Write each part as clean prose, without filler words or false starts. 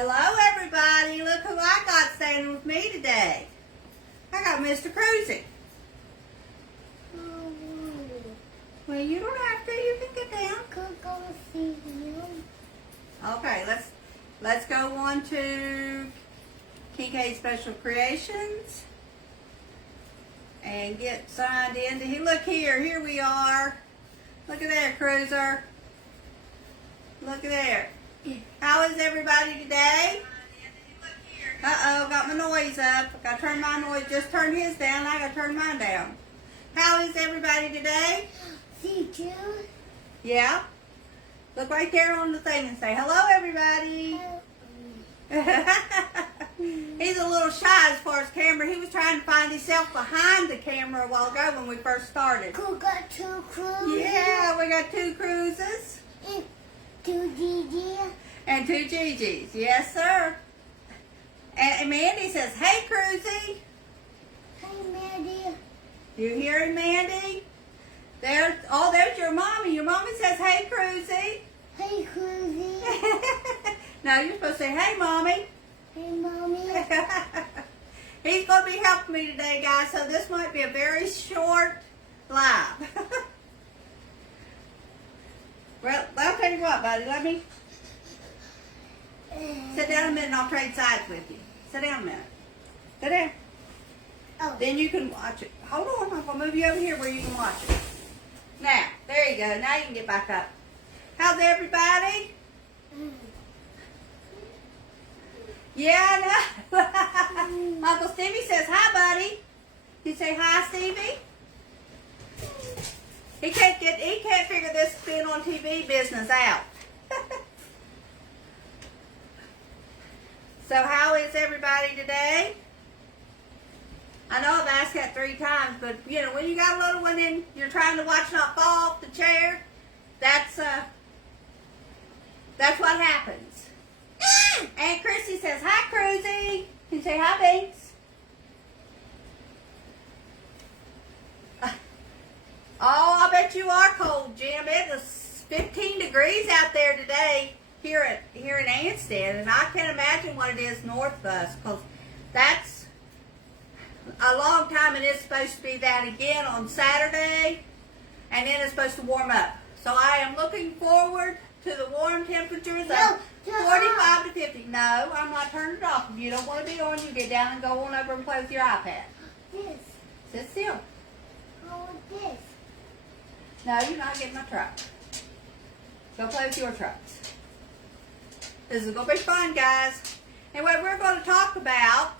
Hello everybody, look who I got standing with me today. I got Mr. Cruzy. Well, you don't have to, you can get down. Could go see him. Okay, let's go on to Kincaid Special Creations and get signed into here. Look here we are. Look at there, Cruiser. Look at there. How is everybody today? Uh-oh, got my noise up. I gotta turn my noise, just turn his down, I gotta turn mine down. How is everybody today? See you. Yeah? Look right there on the thing and say, hello everybody. He's a little shy as far as camera. He was trying to find himself behind the camera a while ago when we first started. Could got 2 cruises. Yeah, we got 2 cruises. And 2 GG. And 2 GGs. Yes, sir. And Mandy says, hey, Cruzy. Hey, Maddie. You hear him, Mandy? There's your mommy. Your mommy says, hey, Cruzy. Hey, Cruzy. No, you're supposed to say, hey, Mommy. Hey, Mommy. He's going to be helping me today, guys, so this might be a very short live. Well, I'll tell you what, buddy. Let me sit down a minute and I'll trade sides with you. Sit down a minute. Sit down. Oh. Then you can watch it. Hold on. I'm going to move you over here where you can watch it. Now, there you go. Now you can get back up. How's everybody? Yeah, I know. Uncle Stevie says, hi, buddy. You say hi, Stevie? He can't figure this being on TV business out. So how is everybody today? I know I've asked that 3 times, but you know, when you got a little one and you're trying to watch not fall off the chair, that's what happens. And Chrissy says, hi, Cruzy. Can you say hi, Binks? Oh, I bet you are cold, Jim. It was 15 degrees out there today here in Ansted, and I can't imagine what it is north of us, because that's a long time, and it's supposed to be that again on Saturday, and then it's supposed to warm up. So I am looking forward to the warm temperatures of 45 to 50. No, I'm not turning it off. If you don't want to be on, you get down and go on over and play with your iPad. This. Sit still. How is this? No, you're not getting my truck. Go play with your trucks. This is going to be fun, guys. Anyway, we're going to talk about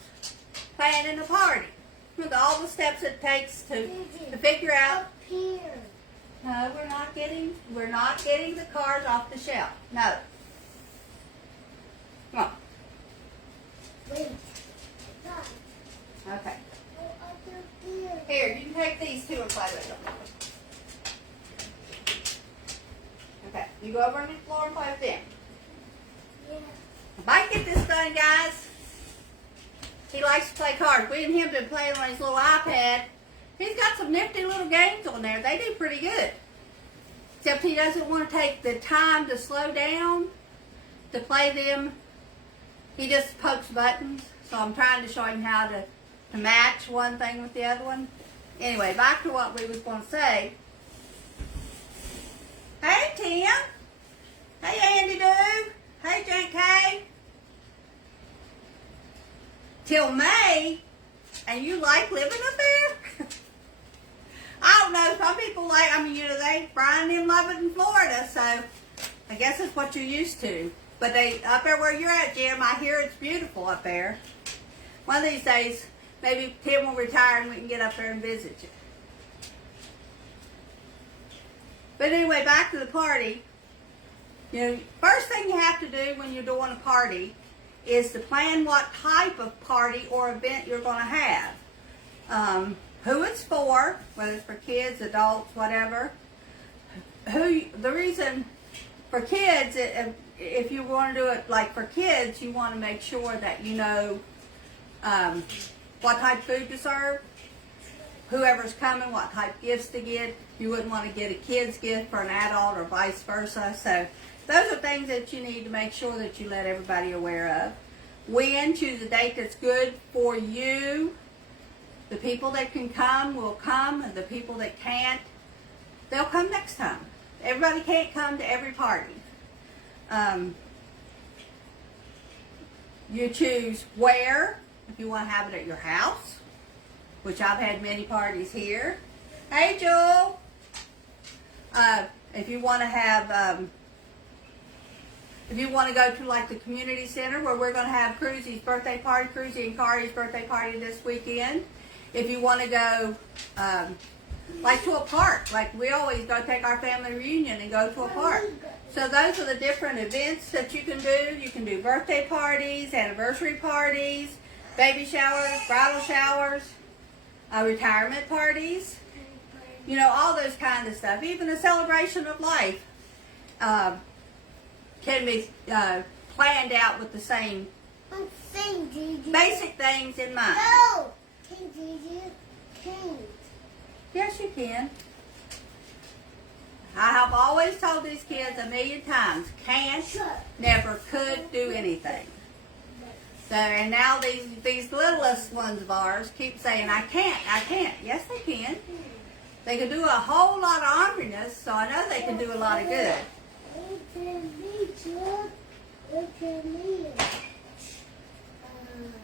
planning a party. With all the steps it takes to figure out. Up here. No, we're not getting the cars off the shelf. No. Come on. Wait. Stop. Okay. Go up here. Here, you can take these 2 and play with them. Okay, you go over on the floor and play with them. Yeah. If I can get this done, guys, he likes to play cards. We and him been playing on his little iPad. He's got some nifty little games on there. They do pretty good. Except he doesn't want to take the time to slow down to play them. He just pokes buttons. So I'm trying to show him how to match one thing with the other one. Anyway, back to what we was going to say. Hey, Tim. Hey, Andy Doo. Hey, JK. Till May, and you like living up there? I don't know. Some people like, they Brian and them love it in Florida, so I guess it's what you're used to. But up there where you're at, Jim, I hear it's beautiful up there. One of these days, maybe Tim will retire and we can get up there and visit you. But anyway, back to the party. You know, first thing you have to do when you're doing a party is to plan what type of party or event you're going to have. Who it's for, whether it's for kids, adults, whatever. The reason for kids, if you want to do it like for kids, you want to make sure that you know what type of food to serve, whoever's coming, what type of gifts to get. You wouldn't want to get a kid's gift for an adult or vice versa. So those are things that you need to make sure that you let everybody aware of. When, choose a date that's good for you. The people that can come will come, and the people that can't, they'll come next time. Everybody can't come to every party. You choose where, if you want to have it at your house, which I've had many parties here. Hey, Joel. If you want to have, if you want to go to like the community center where we're going to have Cruzy's birthday party, Cruzy and Kari's birthday party this weekend. If you want to go like to a park, like we always go take our family reunion and go to a park. So those are the different events that you can do. You can do birthday parties, anniversary parties, baby showers, bridal showers, retirement parties. You know, all those kind of stuff. Even a celebration of life can be planned out with the same basic things in mind. No! Can't. Yes, you can. I have always told these kids a million times, can't, never could do anything. So, and now these littlest ones of ours keep saying, I can't. Yes, they can. They can do a whole lot of orneriness, so I know they can do a lot of good.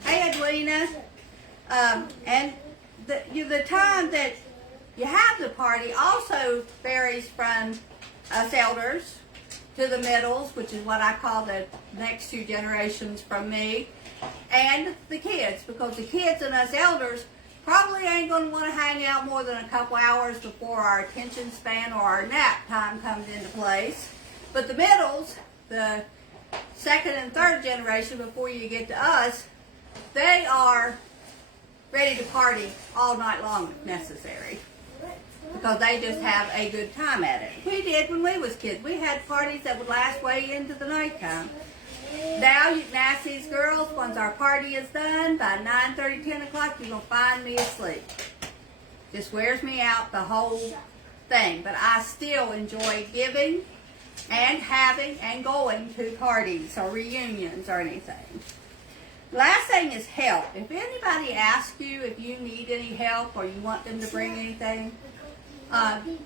Hey, Edwina. And the time that you have the party also varies from us elders to the middles, which is what I call the next two generations from me, and the kids, because the kids and us elders probably ain't going to want to hang out more than a couple hours before our attention span or our nap time comes into place. But the middles, the second and third generation before you get to us, they are ready to party all night long if necessary, because they just have a good time at it. We did when we was kids. We had parties that would last way into the nighttime. Now you can ask these girls, once our party is done, by 9:30, 10 o'clock, you're going to find me asleep. Just wears me out, the whole thing. But I still enjoy giving and having and going to parties or reunions or anything. Last thing is help. If anybody asks you if you need any help or you want them to bring anything,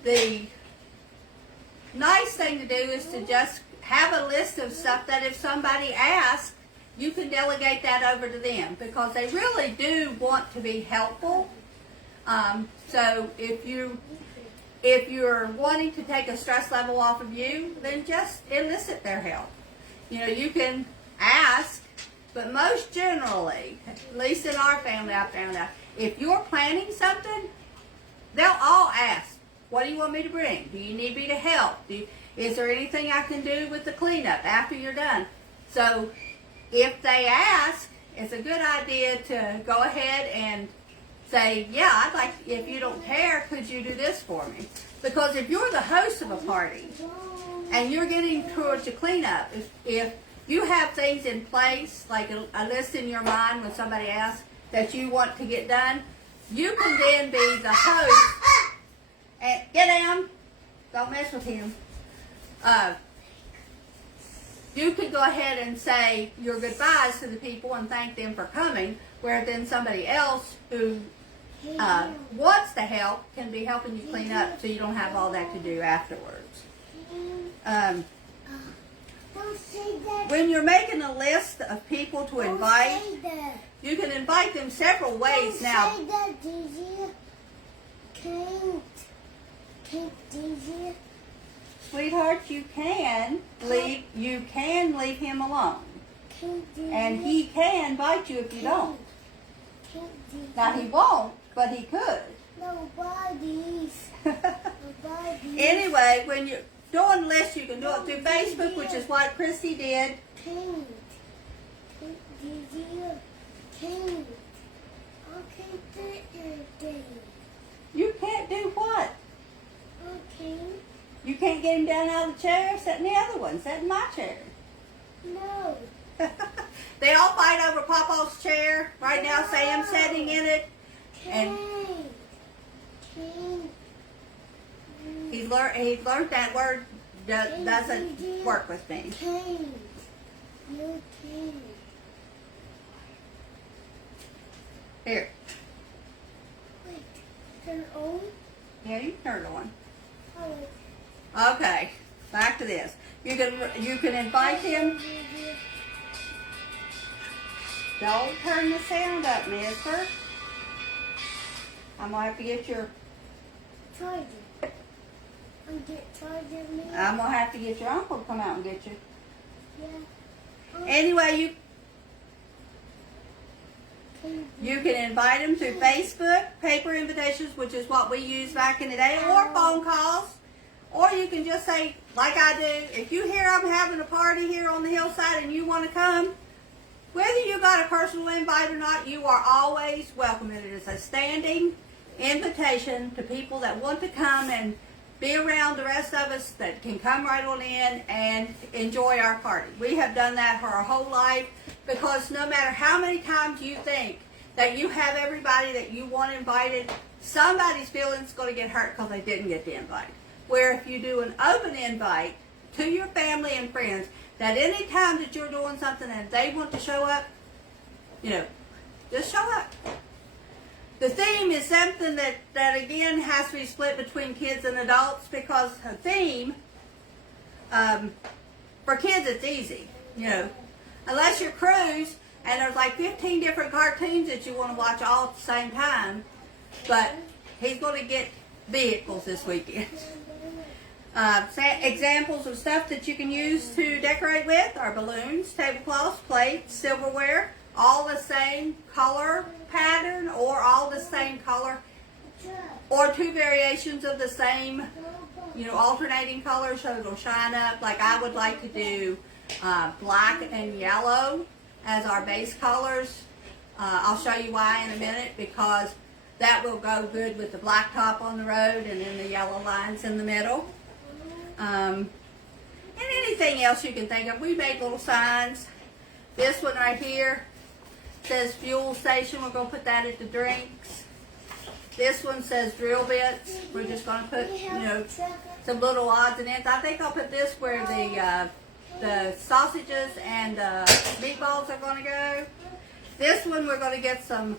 the nice thing to do is to just have a list of stuff that if somebody asks, you can delegate that over to them, because they really do want to be helpful. So if you're wanting to take a stress level off of you, then just elicit their help. You know, you can ask, but most generally, at least in our family, I found out, if you're planning something, they'll all ask, what do you want me to bring? Do you need me to help? Is there anything I can do with the cleanup after you're done? So if they ask, it's a good idea to go ahead and say, yeah, I'd like, if you don't care, could you do this for me? Because if you're the host of a party and you're getting towards the cleanup, if you have things in place, like a list in your mind when somebody asks that you want to get done, you can then be the host. And get down. Don't mess with him. You could go ahead and say your goodbyes to the people and thank them for coming, where then somebody else who wants to help can be helping you clean up, so you don't have all that to do afterwards. When you're making a list of people to invite, you can invite them several ways now. Sweetheart, you can leave him alone, and he can bite you if you don't. Now he won't, but he could. Nobody's. Anyway, when you're doing lists, you can do it through Facebook, which is what Christy did. You can't do what? You can't get him down out of the chair? Sit in the other one. Sit in my chair. No. They all fight over Papa's chair. Right now, Sam's sitting in it. And he's learned that word doesn't work with me. Cane. You cane. Here. Wait. Turn on? Yeah, you can turn it on. Oh. Okay, back to this. You can invite him. Don't turn the sound up, mister. I'm gonna have to get your. Charger. Charger me. I'm gonna have to get your uncle to come out and get you. Yeah. Anyway, you can invite him through Facebook, paper invitations, which is what we used back in the day, or phone calls. Or you can just say, like I do, if you hear I'm having a party here on the hillside and you want to come, whether you got a personal invite or not, you are always welcome. It is a standing invitation to people that want to come and be around the rest of us that can come right on in and enjoy our party. We have done that for our whole life because no matter how many times you think that you have everybody that you want invited, somebody's feelings going to get hurt because they didn't get the invite. Where if you do an open invite to your family and friends, that any time that you're doing something and they want to show up, just show up. The theme is something that again has to be split between kids and adults because a theme, for kids it's easy, unless you're Cruise and there's like 15 different cartoons that you want to watch all at the same time, but he's going to get vehicles this weekend. Examples of stuff that you can use to decorate with are balloons, tablecloths, plates, silverware, all the same color pattern or all the same color or two variations of the same, alternating colors so it'll shine up. Like I would like to do black and yellow as our base colors. I'll show you why in a minute because that will go good with the black top on the road and then the yellow lines in the middle. And anything else you can think of. We made little signs. This one right here says fuel station. We're going to put that at the drinks. This one says drill bits. We're just going to put, some little odds and ends. I think I'll put this where the sausages and meatballs are going to go. This one we're going to get some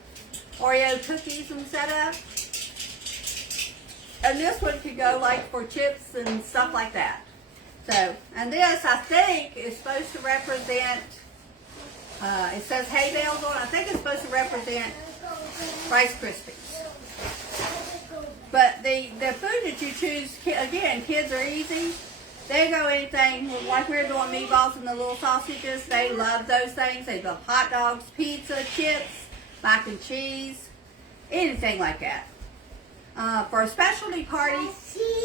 Oreo cookies and set up. And this one could go like for chips and stuff like that. So, and this I think is supposed to represent, it says hay bales on it. I think it's supposed to represent Rice Krispies. But the food that you choose, again, kids are easy. They go anything, like we're doing meatballs and the little sausages. They love those things. They love hot dogs, pizza, chips, mac and cheese, anything like that. For a specialty party,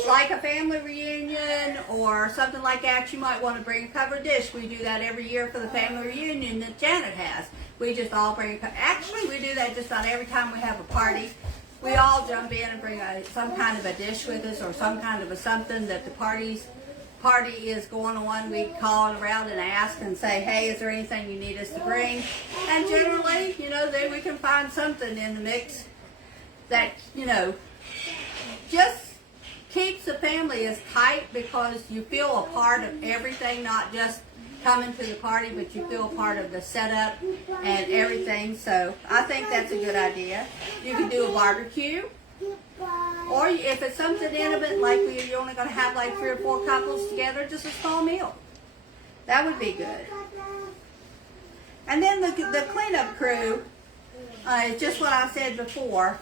like a family reunion or something like that, you might want to bring a covered dish. We do that every year for the family reunion that Janet has. We just all bring actually, we do that just about every time we have a party. We all jump in and bring some kind of a dish with us or some kind of a something that the party is going on. We call around and ask and say, hey, is there anything you need us to bring? And generally, then we can find something in the mix that, just keeps the family as tight because you feel a part of everything, not just coming to the party, but you feel a part of the setup and everything. So I think that's a good idea. You can do a barbecue. Or if it's something intimate, like you're only going to have like 3 or 4 couples together, just a small meal. That would be good. And then the cleanup crew, is just what I said before.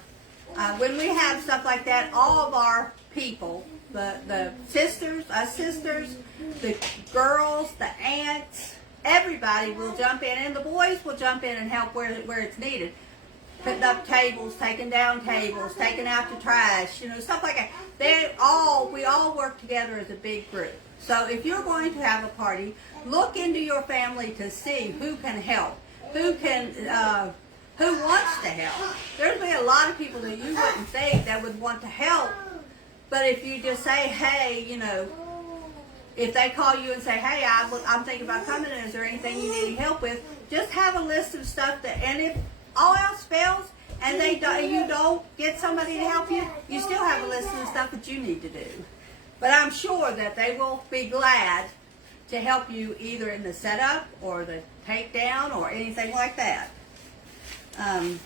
When we have stuff like that, all of our people, the sisters, us sisters, the girls, the aunts, everybody will jump in, and the boys will jump in and help where it's needed. Putting up tables, taking down tables, taking out the trash, stuff like that. We all work together as a big group. So if you're going to have a party, look into your family to see who can help, who wants to help. There's been a lot of people that you wouldn't think that would want to help, but if you just say, hey, if they call you and say, hey, I'm thinking about coming, is there anything you need help with? Just have a list of stuff and if all else fails and you don't get somebody to help you, you still have a list of stuff that you need to do. But I'm sure that they will be glad to help you either in the setup or the takedown or anything like that. So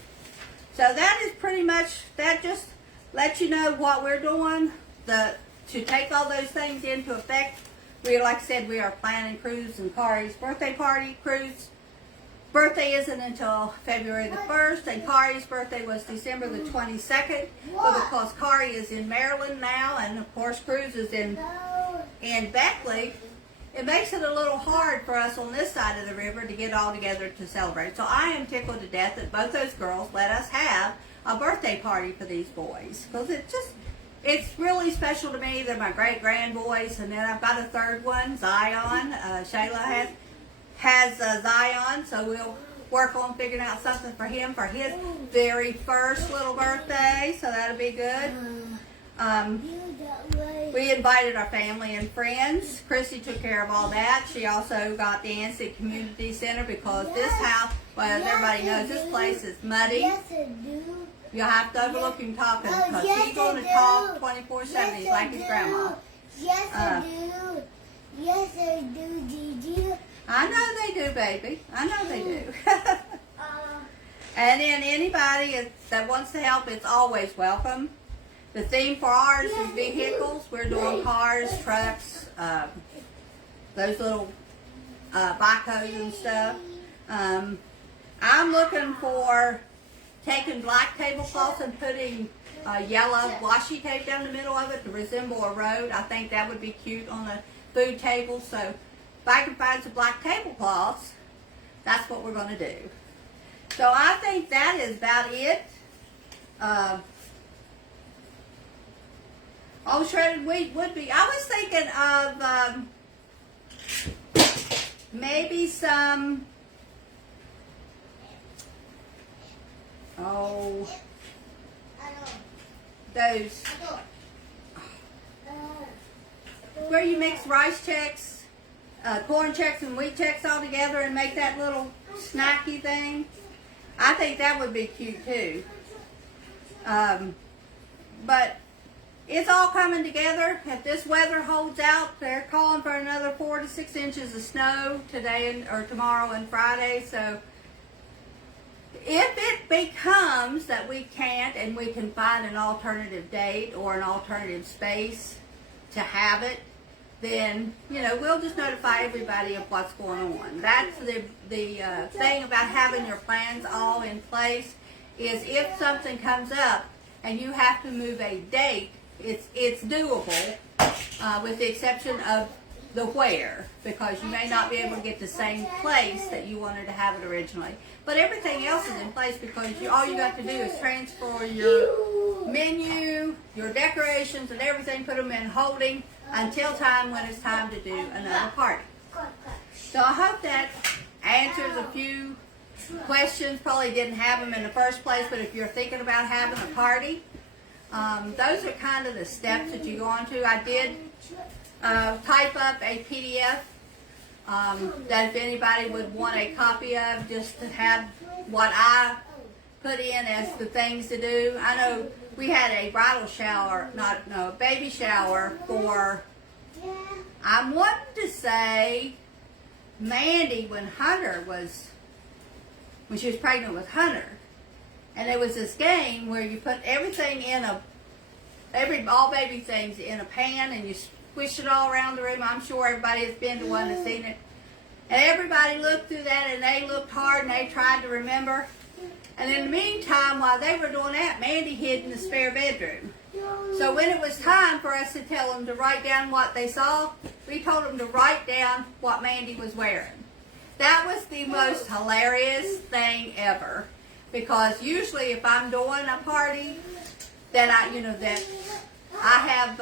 that is pretty much, that just lets you know what we're doing. To take all those things into effect, like I said, we are planning Cruz and Kari's birthday party. Cruz birthday isn't until February the 1st, and Kari's birthday was December the 22nd. But because Kari is in Maryland now, and of course Cruz is in Beckley, it makes it a little hard for us on this side of the river to get all together to celebrate. So I am tickled to death that both those girls let us have a birthday party for these boys, because it's really special to me. They're my great-grandboys, and then I've got a third one, Zion. Shayla has Zion, so we'll work on figuring out something for him for his very first little birthday, so that'll be good. We invited our family and friends. Christy took care of all that. She also got the Anstey Community Center, because this house, well, as everybody knows, this place is muddy. Yes, I do. You'll have to overlook him talking, because he's going to talk 24/7. He's like his grandma. Yes, I do. Yes, I do, Gigi. I know they do, baby. I know they do. And then anybody that wants to help, it's always welcome. The theme for ours is vehicles. We're doing cars, trucks, those little backhoes and stuff. I'm looking for taking black tablecloths and putting yellow washi tape down the middle of it to resemble a road. I think that would be cute on the food table. So if I can find some black tablecloths, that's what we're going to do. So I think that is about it. Shredded wheat would be. I was thinking of maybe some. Those where you mix rice checks, corn checks, and wheat checks all together and make that little snacky thing. I think that would be cute too. But it's all coming together. If this weather holds out, they're calling for another 4 to 6 inches of snow today or tomorrow and Friday. So if it becomes that we can't and we can find an alternative date or an alternative space to have it, then, we'll just notify everybody of what's going on. That's the thing about having your plans all in place, is if something comes up and you have to move a date, it's doable, with the exception of the where, because you may not be able to get the same place that you wanted to have it originally. But everything else is in place, because all you got to do is transfer your menu, your decorations, and everything, put them in holding until time when it's time to do another party. So I hope that answers a few questions. Probably didn't have them in the first place, but if you're thinking about having a party, those are kind of the steps that you go on to. I did type up a PDF that if anybody would want a copy of, just to have what I put in as the things to do. I know we had a bridal shower, a baby shower for, I'm wanting to say, Mandy when she was pregnant with Hunter. And there was this game where you put everything in all baby things in a pan, and you squish it all around the room. I'm sure everybody has been to one and seen it. And everybody looked through that, and they looked hard, and they tried to remember. And in the meantime, while they were doing that, Mandy hid in the spare bedroom. So when it was time for us to tell them to write down what they saw, we told them to write down what Mandy was wearing. That was the most hilarious thing ever. Because usually if I'm doing a party that I have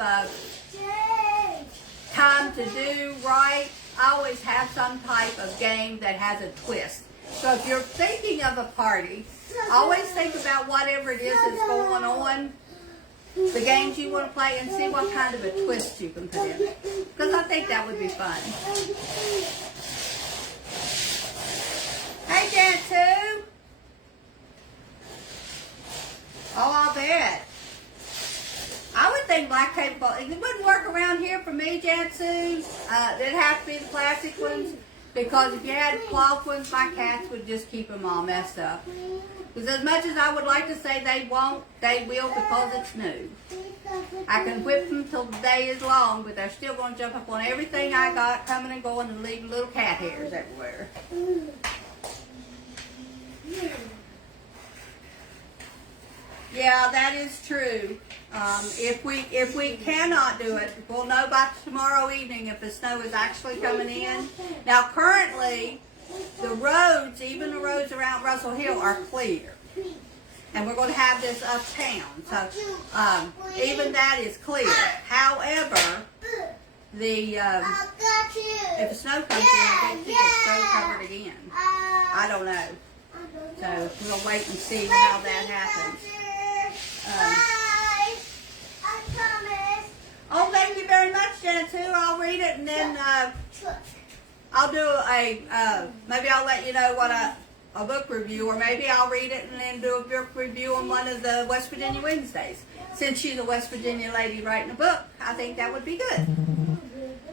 time to do right, I always have some type of game that has a twist. So if you're thinking of a party, always think about whatever it is that's going on, the games you want to play, and see what kind of a twist you can put in it. Because I think that would be fun. Hey, Jantu. Oh, I'll bet. I would think black tablecloth, it wouldn't work around here for me, Jansu, they'd have to be the plastic ones, because if you had cloth ones, my cats would just keep them all messed up. Because as much as I would like to say they won't, they will, because it's new. I can whip them till the day is long, but they're still going to jump up on everything I got coming and going and leave little cat hairs everywhere. Yeah, that is true. If we cannot do it, we'll know by tomorrow evening if the snow is actually coming in. Now, currently, the roads, even the roads around Russell Hill, are clear. And we're going to have this uptown. So, even that is clear. However, if the snow comes in, it gets snow covered again. I don't know. So, we'll wait and see how that happens. I promise. Oh, thank you very much, Jansu. I'll read it and then I'll do maybe I'll let you know what a book review, or maybe I'll read it and then do a book review on one of the West Virginia Wednesdays. Since she's a West Virginia lady writing a book, I think that would be good.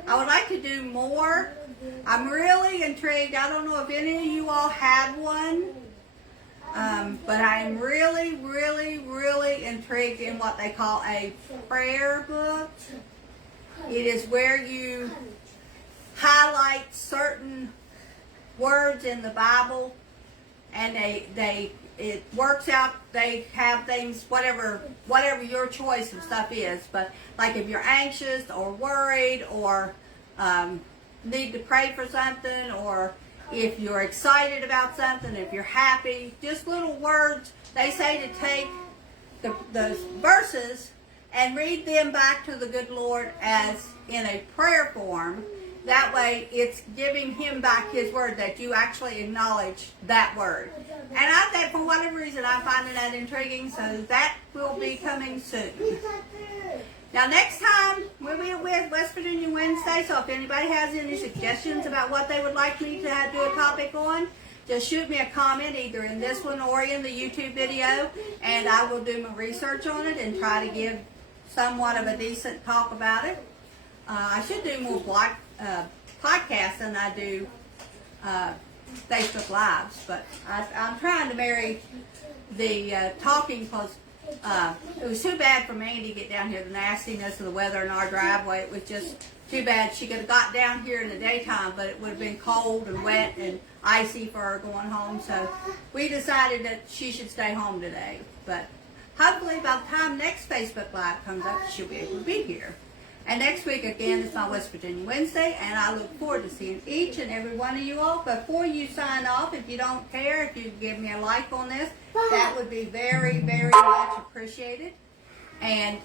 I would like to do more. I'm really intrigued. I don't know if any of you all have one. But I'm really, really, really intrigued in what they call a prayer book. It is where you highlight certain words in the Bible, and it works out. They have things, whatever your choice of stuff is. But like if you're anxious or worried or need to pray for something, or if you're excited about something, if you're happy, just little words. They say to take the verses and read them back to the good Lord as in a prayer form. That way it's giving him back his word, that you actually acknowledge that word. And I think for whatever reason I'm finding that intriguing, so that will be coming soon. Now next time we'll be with West Virginia Wednesday, so if anybody has any suggestions about what they would like me to do a topic on, just shoot me a comment either in this one or in the YouTube video, and I will do my research on it and try to give somewhat of a decent talk about it. I should do more podcasts than I do Facebook Lives, but I'm trying to marry the talking, because it was too bad for Mandy to get down here, the nastiness of the weather in our driveway. It was just too bad. She could have got down here in the daytime, but it would have been cold and wet and icy for her going home. So we decided that she should stay home today. But hopefully by the time next Facebook Live comes up, she'll be able to be here. And next week, again, it's my West Virginia Wednesday, and I look forward to seeing each and every one of you all. Before you sign off, if you don't care, if you give me a like on this, that would be very, very much appreciated. And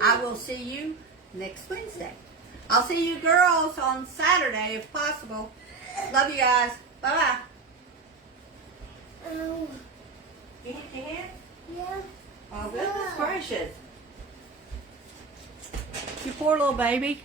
I will see you next Wednesday. I'll see you girls on Saturday, if possible. Love you guys. Bye-bye. You hit your head? Yeah. Oh, goodness gracious. You poor little baby.